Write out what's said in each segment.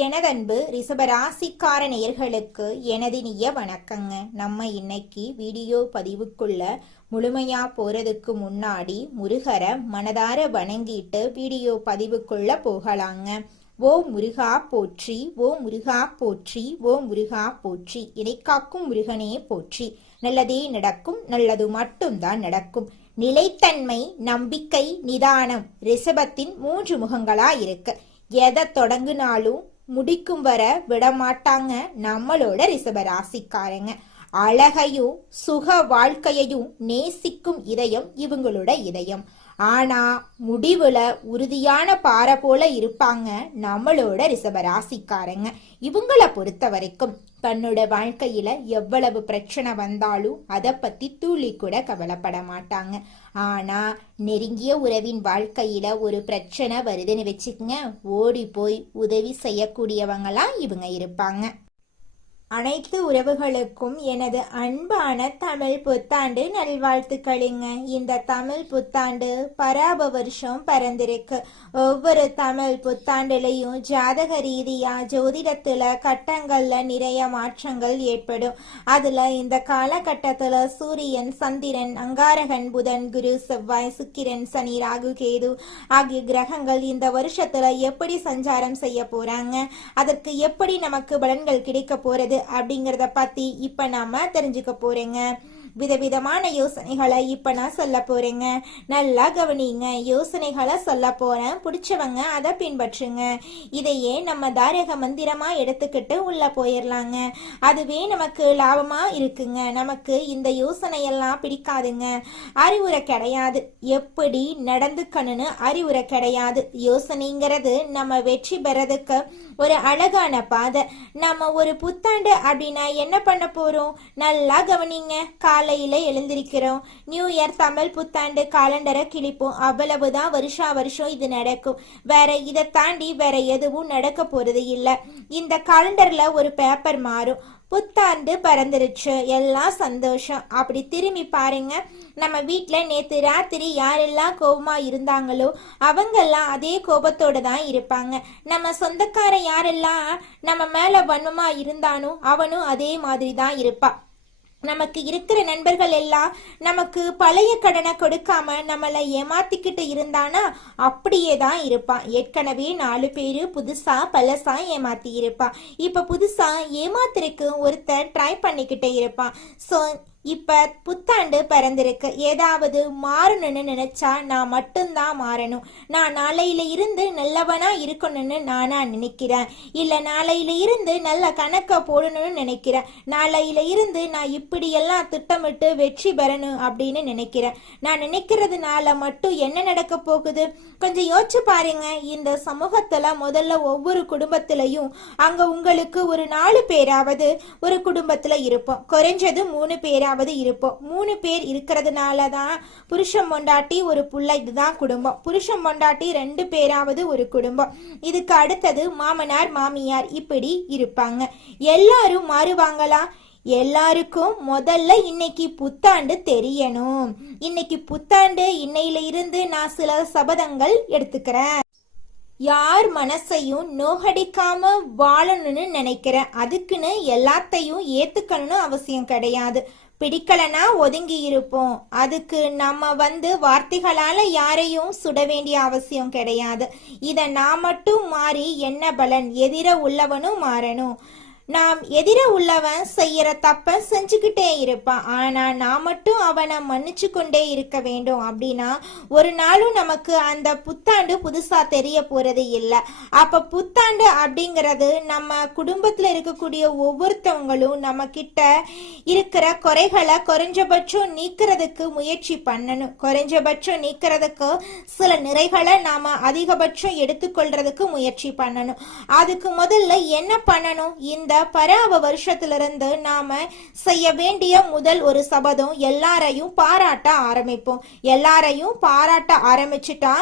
எனதன்பு ரிஷபராசிக்கார நேயர்களுக்கு எனதினிய வணக்கங்க. நம்ம இன்னைக்கு வீடியோ பதிவுக்குள்ள முழுமையா போறதுக்கு முன்னாடி முருகரை மனதார வணங்கிட்டு வீடியோ பதிவுக்குள்ள போகலாங்க. ஓ முருகா போற்றி, ஓ முருகா போற்றி, ஓ முருகா போற்றி, இறைக்காக்கும் முருகனே போற்றி. நல்லதே நடக்கும், நல்லது மட்டும்தான் நடக்கும். நிலைத்தன்மை, நம்பிக்கை, நிதானம் ரிஷபத்தின் 3 முகங்களா இருக்கு. எதை தொடங்குனாலும் முடிக்கும் வர விடமாட்டாங்க நம்மளோட ரிஷபராசிக்காரங்க. அழகையும் சுக வாழ்க்கையையும் நேசிக்கும் இதயம் இவங்களோட இதயம். ஆனா முடிவுல உறுதியான பாறை போல இருப்பாங்க நம்மளோட ரிஷபராசிக்காரங்க. இவங்கள பொறுத்த வரைக்கும் தன்னோட வாழ்க்கையில எவ்வளவு பிரச்சனை வந்தாலும் அதை பத்தி துளி கூட கவலைப்பட மாட்டாங்க. ஆனா நெருங்கிய உறவின் வாழ்க்கையில ஒரு பிரச்சனை வருதுன்னு வச்சுக்கங்க, ஓடி போய் உதவி செய்யக்கூடியவங்களா இவங்க இருப்பாங்க. அனைத்து உறவுகளுக்கும் எனது அன்பான தமிழ் புத்தாண்டு நல்வாழ்த்துக்களுங்க. இந்த தமிழ் புத்தாண்டு பராப வருஷம் பிறந்திருக்கு. ஒவ்வொரு தமிழ் புத்தாண்டுலையும் ஜாதக ரீதியா ஜோதிடத்துல கட்டங்கள்ல நிறைய மாற்றங்கள் ஏற்படும். அதுல இந்த காலகட்டத்துல சூரியன், சந்திரன், அங்காரகன், புதன், குரு, செவ்வாய், சுக்கிரன், சனி, ராகு, கேது ஆகிய கிரகங்கள் இந்த வருஷத்துல எப்படி சஞ்சாரம் செய்ய போறாங்க, அதற்கு எப்படி நமக்கு பலன்கள் கிடைக்க போறது அப்படிங்கறத பத்தி இப்ப நாம தெரிஞ்சுக்க போறேங்க. விதவிதமான யோசனைகளை இப்ப நான் சொல்ல போறேங்க. நல்லா கவனிங்க. யோசனைகளை சொல்ல போறேன், பிடிச்சவங்க அதை பின்பற்றுங்க. இதையே நம்ம தாரக மந்திரமா எடுத்துக்கிட்டு உள்ள போயிடலாங்க. அதுவே நமக்கு லாபமா இருக்குங்க. நமக்கு இந்த யோசனையெல்லாம் பிடிக்காதுங்க. அறிவுரை கிடையாது, எப்படி நடந்துக்கணும்னு அறிவுரை கிடையாது. யோசனைங்கிறது நம்ம வெற்றி பெறதுக்கு ஒரு அழகான பாதை. நம்ம ஒரு புத்தாண்டு அப்படின்னா என்ன பண்ண போறோம்? நல்லா கவனிங்க. காலையில எழுந்திருக்கிறோம், நியூ இயர் தமிழ் புத்தாண்டு காலண்டரை கிழிப்போம். அவ்வளவுதான். வருஷா வருஷம் இது நடக்கும். வேற இதை தாண்டி வேற எதுவும் நடக்க போறது இல்லை. இந்த காலண்டர்ல ஒரு பேப்பர் மாறும். புத்தாண்டு பறந்துருச்சு, எல்லாம் சந்தோஷம். அப்படி திரும்பி பாருங்க, நம்ம வீட்டுல நேத்து ராத்திரி யாரெல்லாம் கோபமா இருந்தாங்களோ அவங்கெல்லாம் அதே கோபத்தோட தான் இருப்பாங்க. நம்ம சொந்தக்கார யாரெல்லாம் நம்ம மேல வன்மமா இருந்தானோ அவனும் அதே மாதிரி தான் இருப்பான். நமக்கு இருக்கிற நண்பர்கள் எல்லாம் நமக்கு பழைய கடனை கொடுக்காம நம்மளை ஏமாத்திக்கிட்டு இருந்தானா அப்படியே தான் இருப்பான். ஏற்கனவே 4 பேரு புதுசா பழசா ஏமாத்தி இருப்பான். இப்ப புதுசா ஏமாத்திருக்கு ஒருத்தர் ட்ரை பண்ணிக்கிட்டே இருப்பான். ஸோ இப்ப புத்தாண்டு பிறந்திருக்கு. ஏதாவது மாறணும்னு நினைச்சா நான் மட்டும்தான் மாறணும். நான் நாளையில இருந்து நல்லவனா இருக்கணும்னு நானா நினைக்கிறேன். இல்ல நாளையில இருந்து நல்ல கணக்க போடணும்னு நினைக்கிறேன். நாளையில இருந்து நான் இப்படியெல்லாம் திட்டமிட்டு வெற்றி பெறணும் அப்படின்னு நினைக்கிறேன். நான் நினைக்கிறதுனால மட்டும் என்ன நடக்க போகுது? கொஞ்சம் யோசிச்சு பாருங்க. இந்த சமூகத்துல முதல்ல ஒவ்வொரு குடும்பத்திலையும் அங்க உங்களுக்கு ஒரு 4 பேராவது ஒரு குடும்பத்துல இருப்போம். குறைஞ்சது 3 பேராவது இருப்போம். 3 பேர் இருக்கிறதுனாலதான் புருஷன் பொண்டாட்டி ஒரு புள்ள, இதுதான் குடும்பம். புருஷன் பொண்டாட்டி 2 பேராவது ஒரு குடும்பம். இதுக்கு அடுத்தது மாமனார் மாமியார், இப்படி இருப்பாங்க. எல்லாரும் மாறுவாங்களா? எல்லாருக்கும் முதல்ல இன்னைக்கு புத்தாண்டு தெரியணும். இன்னைக்கு புத்தாண்டு, இன்னையில இருந்து நான் சில சபதங்கள் எடுத்துக்கிறேன். யார் மனசையும் நோகடிக்காம வாழணும்னு நினைக்கிறேன். அதுக்குன்னு எல்லாத்தையும் ஏத்துக்கணும்னு அவசியம் கிடையாது. பிடிக்கலனா ஒதுங்கி இருப்போம். அதுக்கு நம்ம வார்த்தைகளால யாரையும் சுட வேண்டிய அவசியம் கிடையாது. இத நான் மட்டும் மாறி என்ன பலன்? எதிர உள்ளவனும் மாறணும். நாம் எதிர உள்ளவன் செய்யற தப்ப செஞ்சுக்கிட்டே இருப்பான். ஆனா நான் மட்டும் அவனை மன்னிச்சு கொண்டே இருக்க வேண்டும். அப்படின்னா ஒரு நாளும் நமக்கு அந்த புத்தாண்டு புதுசா தெரிய போறது இல்லை. அப்ப புத்தாண்டு அப்படிங்கிறது நம்ம குடும்பத்துல இருக்கக்கூடிய ஒவ்வொருத்தவங்களும் நம்ம கிட்ட இருக்கிற குறைகளை குறைஞ்சபட்சம் நீக்கிறதுக்கு முயற்சி பண்ணணும். குறைஞ்சபட்சம் நீக்கிறதுக்கு சில நிறைகளை நாம அதிகபட்சம் எடுத்துக்கொள்றதுக்கு முயற்சி பண்ணணும். அதுக்கு முதல்ல என்ன பண்ணணும்? இந்த இந்த பராவ வருஷத்திலிருந்து நாம செய்ய வேண்டிய முதல் ஒரு சபதம், எல்லாரையும் பாராட்ட ஆரம்பிப்போம். எல்லாரையும் பாராட்ட ஆரம்பிச்சுட்டா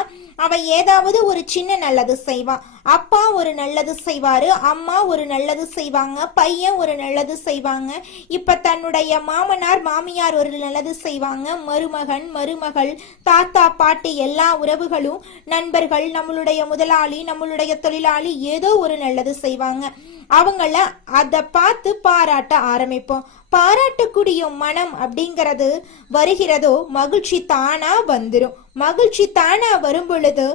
அவன் ஏதாவது ஒரு சின்ன நல்லது செய்வான். அப்பா ஒரு நல்லது செய்வாரு, அம்மா ஒரு நல்லது செய்வாங்க, பையன் ஒரு நல்லது செய்வாங்க, இப்ப தன்னுடைய மாமனார் மாமியார் ஒரு நல்லது செய்வாங்க, மருமகன் மருமகள் தாத்தா பாட்டி எல்லா உறவுகளும் நண்பர்கள் நம்மளுடைய முதலாளி நம்மளுடைய தொழிலாளி ஏதோ ஒரு நல்லது செய்வாங்க. அவங்கள அதை பார்த்து பாராட்ட ஆரம்பிப்போம். பாராட்டக்கூடிய மனம் அப்படிங்கிறது வருகிறதோ மகிழ்ச்சி தானா வந்துடும். மகிழ்ச்சி தானா வரும் பொழுது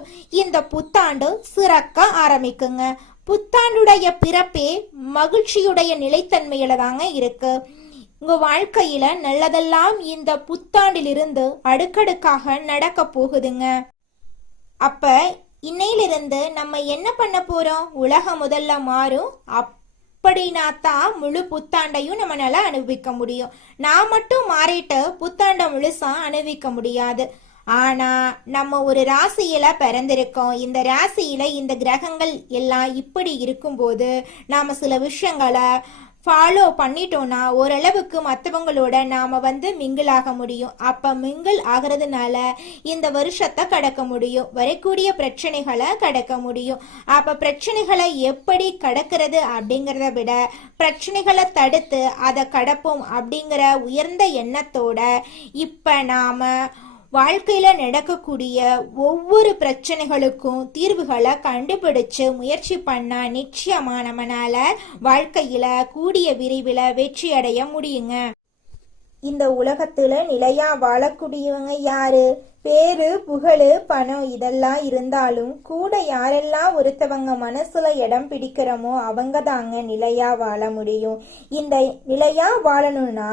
இந்த புத்தாண்டு சிறக்க ஆரம்பிக்குங்க. புத்தாண்டுடைய பிறப்பே மகிழ்ச்சியுடைய நிலைத்தன்மையில தாங்க இருக்கு. உங்க வாழ்க்கையில நல்லதெல்லாம் இந்த புத்தாண்டிலிருந்து அடுக்கடுக்காக நடக்க போகுதுங்க. அப்ப இன்னையிலிருந்து நம்ம என்ன பண்ண போறோம்? உலகம் முதல்ல மாறும். அப்படின்னா தான் முழு புத்தாண்டையும் நம்மளால அனுபவிக்க முடியும். நான் மட்டும் மாறிட்டு புத்தாண்டை முழுசா அனுபவிக்க முடியாது. ஆனா நம்ம ஒரு ராசியில பிறந்திருக்கோம். இந்த ராசியில இந்த கிரகங்கள் எல்லாம் இப்படி இருக்கும்போது நாம சில விஷயங்களை ஃபாலோ பண்ணிட்டோம்னா ஓரளவுக்கு மற்றவங்களோட நாம மிங்கிள் ஆக முடியும். அப்ப மிங்கிள் ஆகிறதுனால இந்த வருஷத்தை கடக்க முடியும், வரக்கூடிய பிரச்சனைகளை கடக்க முடியும். அப்ப பிரச்சனைகளை எப்படி கடக்கிறது அப்படிங்கிறத விட பிரச்சனைகளை தடுத்து அதை கடப்போம் அப்படிங்கிற உயர்ந்த எண்ணத்தோட இப்ப நாம வாழ்க்கையில நடக்கக்கூடிய ஒவ்வொரு பிரச்சனைகளுக்கும் தீர்வுகளை கண்டுபிடிச்சு முயற்சி பண்ணா நிச்சயமா நம்மனால வாழ்க்கையில கூடிய விரைவில் வெற்றி அடைய முடியுங்க. இந்த உலகத்துல நிலையா வாழக்கூடியவங்க யாரு? பேரு புகழு பணம் இதெல்லாம் இருந்தாலும் கூட யாரெல்லாம் ஒருத்தவங்க மனசுல இடம் பிடிக்கிறோமோ அவங்க தாங்க நிலையா வாழ முடியும். இந்த நிலையா வாழணும்னா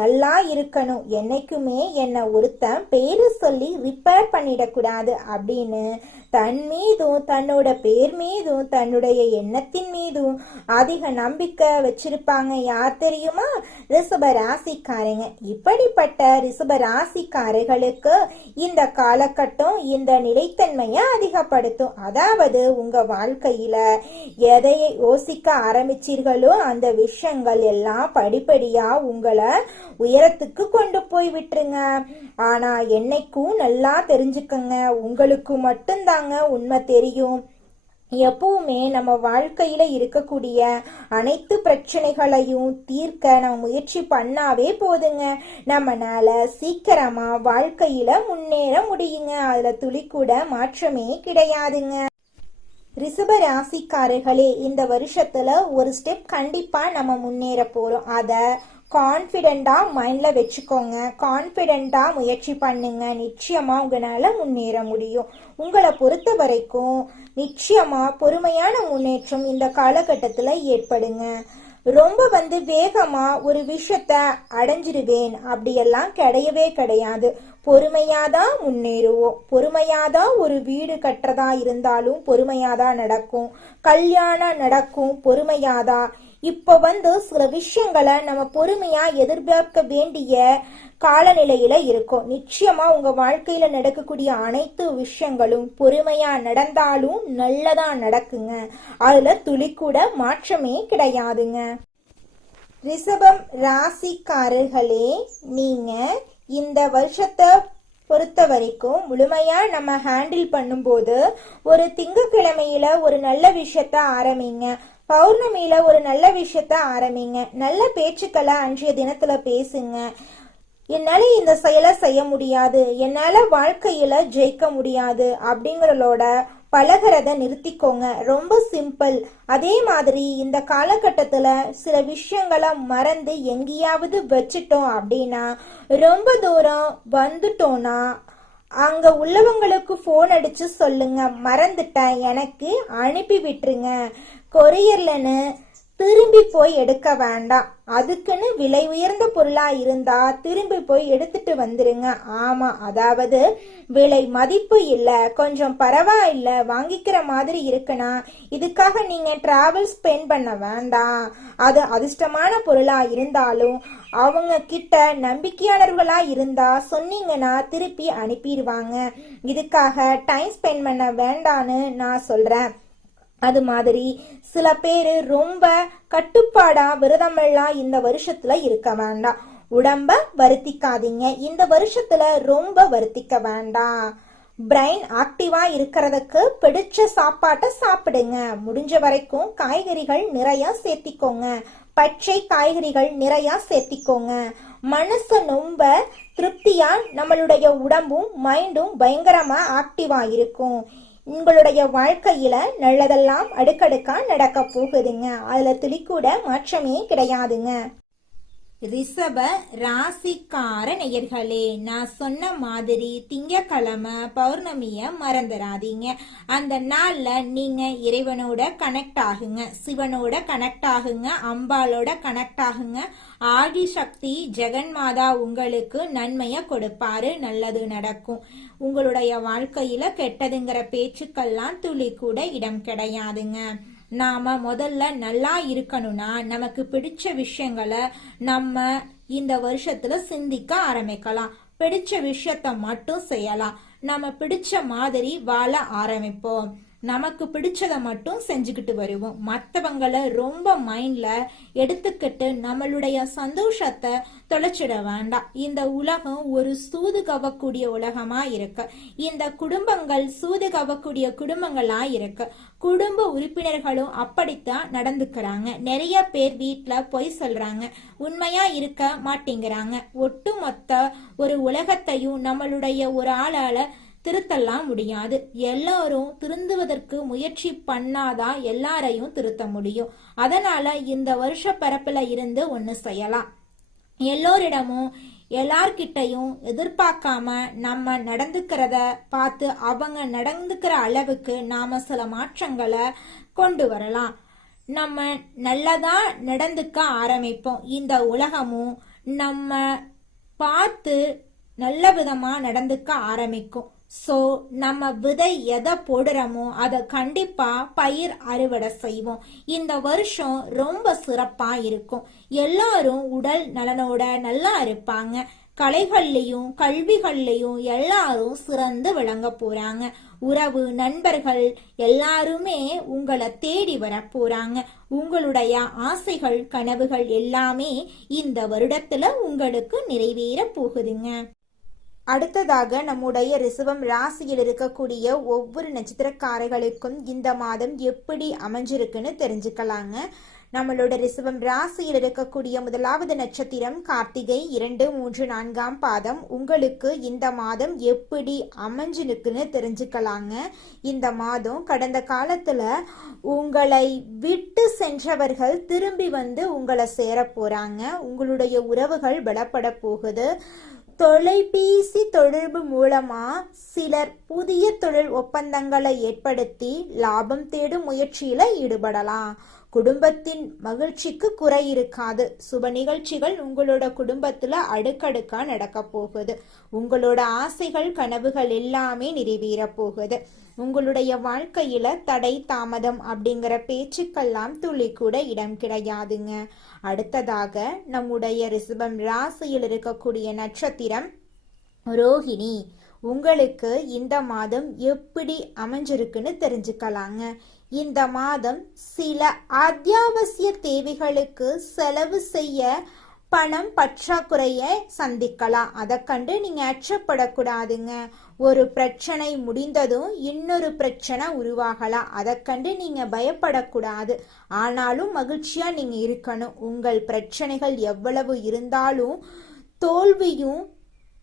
நல்லா இருக்கணும். என்னைக்குமே என்னை ஒருத்தன் பேரு சொல்லி ரிப்பேர் பண்ணிடக்கூடாது அப்படின்னு தன் மீதும் தன்னோட பேர் மீதும் தன்னுடைய எண்ணத்தின் மீதும் அதிக நம்பிக்கை வச்சிருப்பாங்க. யார் தெரியுமா? ரிஷப ராசிக்காரங்க. இப்படிப்பட்ட ரிஷப ராசிக்காரர்களுக்கு இந்த காலகட்டம் இந்த நிலைத்தன்மையை அதிகப்படுத்தும். அதாவது உங்க வாழ்க்கையில எதை யோசிக்க ஆரம்பிச்சீர்களோ அந்த விஷயங்கள் எல்லாம் படிப்படியா உங்களை உயரத்துக்கு கொண்டு போய் விட்டுருங்க. ஆனா என்னைக்கும் நல்லா தெரிஞ்சுக்கங்க, உங்களுக்கு மட்டும்தாங்க உண்மை தெரியும். எப்பவுமே நம்ம வாழ்க்கையில இருக்கக்கூடிய அனைத்து பிரச்சனைகளையும் தீர்க்க நம்ம முயற்சி பண்ணாவே போதுங்க. நம்மனால சீக்கிரமா வாழ்க்கையில முன்னேற முடியுங்க. அதுல துளி கூட மாற்றமே கிடையாதுங்க. ரிஷப ராசிக்காரர்களே, இந்த வருஷத்துல ஒரு ஸ்டெப் கண்டிப்பா நம்ம முன்னேற போறோம். அத கான்ஃபிடென்ட்டா மைண்ட்ல வச்சுக்கோங்க. கான்ஃபிடென்ட்டா முயற்சி பண்ணுங்க. நிச்சயமா உங்களால முன்னேற முடியும். உங்களை பொறுத்த வரைக்கும் நிச்சயமா பொறுமையான முன்னேற்றம் இந்த காலகட்டத்துல ஏற்படுங்க. ரொம்ப வேகமா ஒரு விஷயத்த அடைஞ்சிருவேன் அப்படியெல்லாம் கிடையவே கிடையாது. பொறுமையாதான் முன்னேறுவோம். பொறுமையாதான் ஒரு வீடு கட்டுறதா இருந்தாலும் பொறுமையாதான் நடக்கும். கல்யாணம் நடக்கும் பொறுமையாதான். இப்ப சில விஷயங்களை நம்ம பொறுமையா எதிர்பார்க்க வேண்டிய காலநிலையில இருக்கும். நிச்சயமா உங்க வாழ்க்கையில நடக்கக்கூடிய அனைத்து விஷயங்களும் பொறுமையா நடந்தாலும் நல்லதா நடக்குங்க. அதுல துளி கூட மாற்றமே கிடையாதுங்க. ரிஷபம் ராசிக்காரர்களே, நீங்க இந்த வருஷத்தை பொறுத்த வரைக்கும் முழுமையா நம்ம ஹேண்டில் பண்ணும்போது ஒரு திங்கக்கிழமையில ஒரு நல்ல விஷயத்த ஆரம்பிங்க. பௌர்ணமியில ஒரு நல்ல விஷயத்த ஆரம்பிங்க. நல்ல பேச்சுக்களை அன்றைய தினத்துல பேசுங்க. என்னால இந்த செயலை செய்ய முடியாது, என்னால வாழ்க்கையில ஜெயிக்க முடியாது அப்படிங்கிறதோட பழகிறத நிறுத்திக்கோங்க. ரொம்ப சிம்பிள். அதே மாதிரி இந்த காலகட்டத்துல சில விஷயங்களை மறந்து எங்கேயாவது வச்சுட்டோம் அப்படின்னா, ரொம்ப தூரம் வந்துட்டோம்னா அங்க உள்ளவங்களுக்கு போன் அடிச்சு சொல்லுங்க, மறந்துட்டேன், எனக்கு அனுப்பி விட்டுருங்க. கொரியர்லன்னு திரும்பி போய் எடுக்க வேண்டாம். அதுக்குன்னு விலை உயர்ந்த பொருளா இருந்தா திரும்பி போய் எடுத்துட்டு வந்துருங்க. ஆமா, அதாவது விலை மதிப்பு இல்ல, கொஞ்சம் பரவாயில்ல, வாங்கிக்கிற மாதிரி இருக்குன்னா இதுக்காக நீங்க டிராவல் ஸ்பெண்ட் பண்ண வேண்டாம். அது அதிர்ஷ்டமான பொருளா இருந்தாலும் அவங்க கிட்ட நம்பிக்கையாளர்களா இருந்தா சொன்னீங்கன்னா திருப்பி அனுப்பிடுவாங்க. இதுக்காக டைம் ஸ்பெண்ட் பண்ண வேண்டான்னு நான் சொல்றேன். அது மாதிரி சில பேரு ரொம்ப கட்டுப்பாடா விரதமெல்லாம் இந்த வருஷத்துல இருக்க வேண்டாம். உடம்ப வருத்திக்காதீங்க. இந்த வருஷத்துல ரொம்ப வருத்திக்க வேண்டாம். பிரெயின் ஆக்டிவா இருக்கிறதுக்கு பிடிச்ச சாப்பாட்டை சாப்பிடுங்க. முடிஞ்ச வரைக்கும் காய்கறிகள் நிறைய சேர்த்திக்கோங்க. பச்சை காய்கறிகள் நிறைய சேர்த்திக்கோங்க. மனசு ரொம்ப திருப்தியா நம்மளுடைய உடம்பும் மைண்டும் பயங்கரமா ஆக்டிவா இருக்கும். உங்களுடைய வாழ்க்கையில நல்லதெல்லாம் அடுக்கடுக்கா நடக்க போகுதுங்க. அதுல துளிக்கூட மாற்றமே கிடையாதுங்க. ரிஷப ராசிக்கார நேயர்களே, நான் சொன்ன மாதிரி திங்கக்கிழமை பௌர்ணமிய மறந்துடாதீங்க. அந்த நாள்ல நீங்க இறைவனோட கனெக்ட் ஆகுங்க, சிவனோட கனெக்ட் ஆகுங்க, அம்பாலோட கனெக்ட் ஆகுங்க. ஆதி சக்தி ஜெகன்மாதா உங்களுக்கு நன்மைய கொடுப்பாரு, நல்லது நடக்கும். உங்களுடைய வாழ்க்கையில கெட்டதுங்கிற பேச்சுக்கெல்லாம் துளி கூட இடம் கிடையாதுங்க. நாம முதல்ல நல்லா இருக்கணும்னா நமக்கு பிடிச்ச விஷயங்களை நம்ம இந்த வருஷத்துல சிந்திக்க ஆரம்பிக்கலாம். பிடிச்ச விஷயத்த மட்டும் செய்யலாம். நம்ம பிடிச்ச மாதிரி வாழ ஆரம்பிப்போம். நமக்கு பிடிச்சதை மட்டும் செஞ்சுக்கிட்டு வருவோம். மற்றவங்களை ரொம்ப மைண்ட்ல எடுத்துக்கிட்டு நம்மளுடைய சந்தோஷத்தை தொலைச்சிட வேண்டாம். இந்த உலகம் ஒரு சூது கவக்கூடிய உலகமா இருக்கு. இந்த குடும்பங்கள் சூது கவக்கூடிய குடும்பங்களா இருக்கு. குடும்ப உறுப்பினர்களும் அப்படித்தான் நடந்துக்கிறாங்க. நிறைய பேர் வீட்டுல பொய் சொல்றாங்க, உண்மையா இருக்க மாட்டேங்கிறாங்க. ஒட்டுமொத்த ஒரு உலகத்தையும் நம்மளுடைய ஒரு ஆளால திருத்தலாம் முடியாது. எல்லாரும் திருந்துவதற்கு முயற்சி பண்ணாதான் எல்லாரையும் திருத்த முடியும். அதனால இந்த வருஷ பரப்புல இருந்து ஒண்ணு செய்யலாம். எல்லோரிடமும் எல்லார்கிட்டையும் எதிர்பார்க்காம நம்ம நடந்துக்கிறத பார்த்து அவங்க நடந்துக்கிற அளவுக்கு நாம சில மாற்றங்களை கொண்டு வரலாம். நம்ம நல்லதா நடந்துக்க ஆரம்பிப்போம். இந்த உலகமும் நம்ம பார்த்து நல்ல விதமா நடந்துக்க ஆரம்பிக்கும். சோ நம்ம விதை எதை போடுறோமோ அதை கண்டிப்பா பயிர் அறுவடை செய்வோம். இந்த வருஷம் ரொம்ப சிறப்பா இருக்கும். எல்லாரும் உடல் நலனோட நல்லா இருப்பாங்க. கலைகள்லையும் கல்விகள்லையும் எல்லாரும் சிறந்து விளங்க போறாங்க. உறவு நண்பர்கள் எல்லாருமே உங்களை தேடி வர போறாங்க. உங்களுடைய ஆசைகள் கனவுகள் எல்லாமே இந்த வருடத்துல உங்களுக்கு நிறைவேற போகுதுங்க. அடுத்ததாக நம்முடைய ரிஷபம் ராசியில் இருக்கக்கூடிய ஒவ்வொரு நட்சத்திரக்காரர்களுக்கும் இந்த மாதம் எப்படி அமைஞ்சிருக்குன்னு தெரிஞ்சுக்கலாங்க. நம்மளோட ரிஷபம் ராசியில் இருக்கக்கூடிய முதலாவது நட்சத்திரம் கார்த்திகை 2, 3, 4ஆம் பாதம். உங்களுக்கு இந்த மாதம் எப்படி அமைஞ்சிருக்குன்னு தெரிஞ்சுக்கலாங்க. இந்த மாதம் கடந்த காலத்துல உங்களை விட்டு சென்றவர்கள் திரும்பி வந்து உங்களை சேர போறாங்க. உங்களுடைய உறவுகள் பலப்பட போகுது. தொலைபேசி தொடர்பு மூலமா சிலர் புதிய தொழில் ஒப்பந்தங்களை ஏற்படுத்தி லாபம் தேடும் முயற்சியில ஈடுபடலாம். குடும்பத்தின் மகிழ்ச்சிக்கு குறை இருக்காது. சுப நிகழ்ச்சிகள் உங்களோட குடும்பத்துல அடுக்கடுக்கா நடக்க போகுது. உங்களோட ஆசைகள் கனவுகள் எல்லாமே நிறைவேற போகுது. உங்களுடைய வாழ்க்கையில தடை தாமதம் அப்படிங்கிற பேச்சுக்கெல்லாம் துளி கூட இடம் கிடையாதுங்க. அடுத்ததாக நம்முடைய ரிஷபம் ராசியில் இருக்கக்கூடிய நட்சத்திரம் ரோஹிணி. உங்களுக்கு இந்த மாதம் எப்படி அமைஞ்சிருக்குன்னு தெரிஞ்சுக்கலாங்க. இந்த மாதம் சில அத்தியாவசிய தேவைகளுக்கு செலவு செய்ய பணம் பற்றாக்குறைய சந்திக்கலாம். அதை கண்டு நீங்க அச்சப்படக்கூடாதுங்க. ஒரு பிரச்சனை முடிந்ததும் இன்னொரு பிரச்சனை உருவாகலாம். அதை கண்டு நீங்க பயப்படக்கூடாது. ஆனாலும் மகிழ்ச்சியா நீங்க இருக்கணும். உங்கள் பிரச்சனைகள் எவ்வளவு இருந்தாலும் தோல்வியும்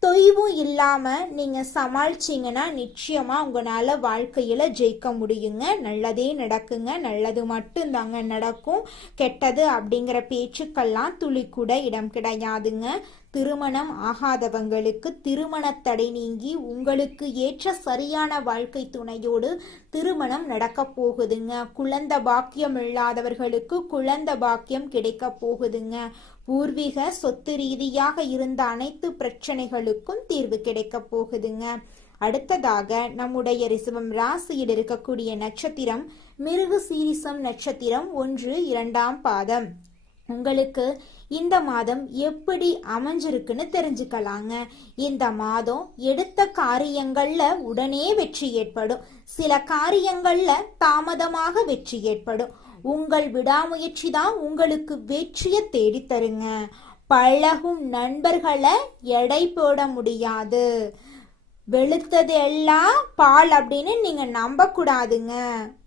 தொய்வும் இல்லாம நீங்க சமாளிச்சீங்கன்னா நிச்சயமா உங்களால வாழ்க்கையில ஜெயிக்க முடியுங்க. நல்லதே நடக்குங்க. நல்லது மட்டும் தாங்க நடக்கும். கெட்டது அப்படிங்கிற பேச்சுக்கெல்லாம் துளி கூட இடம் கிடையாதுங்க. திருமணம் ஆகாதவங்களுக்கு திருமண தடை நீங்கி உங்களுக்கு ஏற்ற சரியான வாழ்க்கை துணையோடு திருமணம் நடக்க போகுதுங்க. குழந்தை பாக்கியம் இல்லாதவர்களுக்கு குழந்தை பாக்கியம் கிடைக்க போகுதுங்க. பூர்வீக சொத்து ரீதியாக இருந்த அனைத்து பிரச்சனைகளுக்கும் தீர்வு கிடைக்க போகுதுங்க. அடுத்ததாக நம்முடைய ரிஷபம் ராசியில் இருக்கக்கூடிய நட்சத்திரம் மிருகசீரிஷம் நட்சத்திரம் 1, 2ஆம் பாதம். உங்களுக்கு இந்த மாதம் எப்படி அமைஞ்சிருக்குன்னு தெரிஞ்சுக்கலாங்க. இந்த மாதம் எடுத்த காரியங்கள்ல உடனே வெற்றி ஏற்படும். சில காரியங்கள்ல தாமதமாக வெற்றி ஏற்படும். உங்கள் விடாமுயற்சி தான் உங்களுக்கு வெற்றியை தேடித்தருங்க. பழகும் நண்பர்களை எடை போட முடியாது. வெளுத்தது எல்லாம் பால் அப்படின்னு நீங்க நம்ப கூடாதுங்க.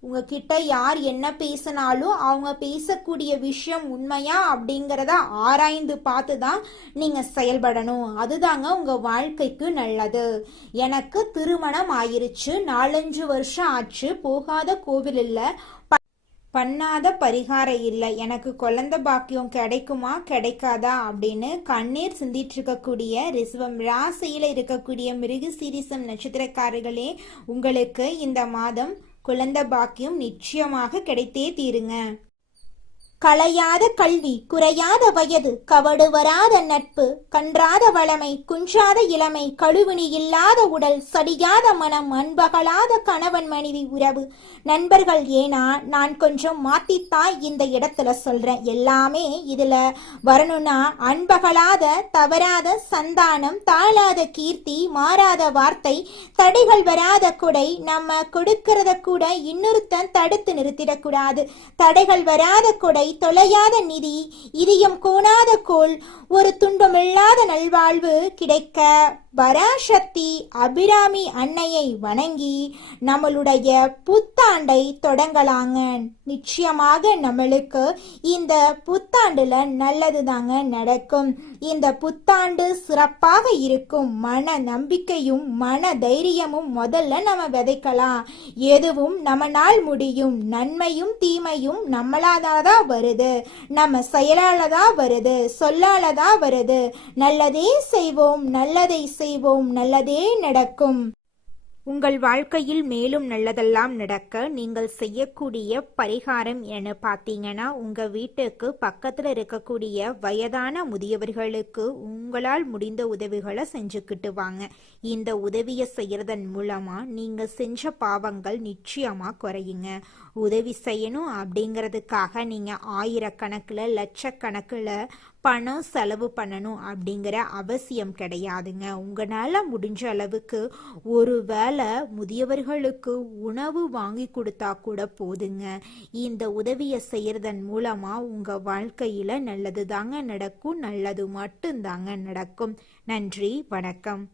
உங்ககிட்ட யார் என்ன பேசினாலும் அவங்க பேசக்கூடிய விஷயம் உண்மையா அப்படிங்கிறத ஆராய்ந்து பார்த்து தான் நீங்க செயல்படணும். அதுதாங்க உங்க வாழ்க்கைக்கு நல்லது. எனக்கு திருமணம் ஆயிருச்சு, 4-5 வருஷம் ஆச்சு, போகாத கோவில் இல்ல, பண்ணாத பரிகாரம் இல்லை, எனக்கு குழந்தை பாக்கியம் கிடைக்குமா கிடைக்காதா அப்படின்னு கண்ணீர் சிந்திட்டு இருக்கக்கூடிய ரிஷபம் ராசியில இருக்கக்கூடிய மிருகசீரிஷம் நட்சத்திரக்காரர்களே, உங்களுக்கு இந்த மாதம் குழந்தை பாக்கியம் நிச்சயமாக கிடைத்தே தீருங்க. களையாத கல்வி, குறையாத வயது, கவடு வராத நட்பு, கன்றாத வளமை, குன்றாத இளமை, கழுவினி இல்லாத உடல், சடியாத மனம், அன்பகலாத கணவன் மனைவி உறவு, நண்பர்கள். ஏன்னா நான் கொஞ்சம் மாத்தித்தான் இந்த இடத்துல சொல்றேன். எல்லாமே இதுல வரணும்னா அன்பகலாத தவறாத சந்தானம், தாழாத கீர்த்தி, மாறாத வார்த்தை, தடைகள் வராத கொடை, நம்ம கொடுக்கறத கூட இன்னொருத்தன் தடுத்து நிறுத்திடக்கூடாது. தடைகள் வராத கொடை, தொலையாத நிதி, இதயம் கோணாத கோல், ஒரு துன்பமில்லாத நல்வாழ்வு கிடைக்க பராசக்தி அபிராமி அன்னையை வணங்கி நம்மளுடைய புத்தாண்டை தொடங்கலாங்க. நிச்சயமாக நம்மளுக்கு இந்த புத்தாண்டுல நல்லது தாங்க நடக்கும். இந்த புத்தாண்டு சிறப்பாக இருக்கும். மன நம்பிக்கையும் மன தைரியமும் முதல்ல நம்ம விதைக்கலாம். எதுவும் நம்மளால் முடியும். நன்மையும் தீமையும் நம்மளாதான் வருது, நம்ம செயலாலதான் வருது, சொல்லாலதான் வருது. நல்லதே செய்வோம், நல்லதை செய்வோம், நல்லதே நடக்கும். உங்கள் வாழ்க்கையில் மேலும் நல்லதெல்லாம் நடக்க நீங்கள் செய்யக்கூடிய பரிகாரம் என பார்த்தீங்கன்னா, உங்க வீட்டுக்கு பக்கத்துல இருக்கக்கூடிய வயதான முதியவர்களுக்கு உங்களால் முடிந்த உதவிகளை செஞ்சுக்கிட்டு வாங்க. இந்த உதவியை செய்யறதன் மூலமா நீங்க செஞ்ச பாவங்கள் நிச்சயமா குறையுங்க. உதவி செய்யணும் அப்படிங்கிறதுக்காக நீங்க ஆயிரக்கணக்கில் லட்சக்கணக்கில் பணம் செலவு பண்ணணும் அப்படிங்கிற அவசியம் கிடையாதுங்க. உங்களால் முடிஞ்ச அளவுக்கு ஒரு வேளை முதியவர்களுக்கு உணவு வாங்கி கொடுத்தா கூட போதுங்க. இந்த உதவியை செய்யறதன் மூலமா உங்க வாழ்க்கையில நல்லது தாங்க நடக்கும், நல்லது மட்டும்தாங்க நடக்கும். நன்றி, வணக்கம்.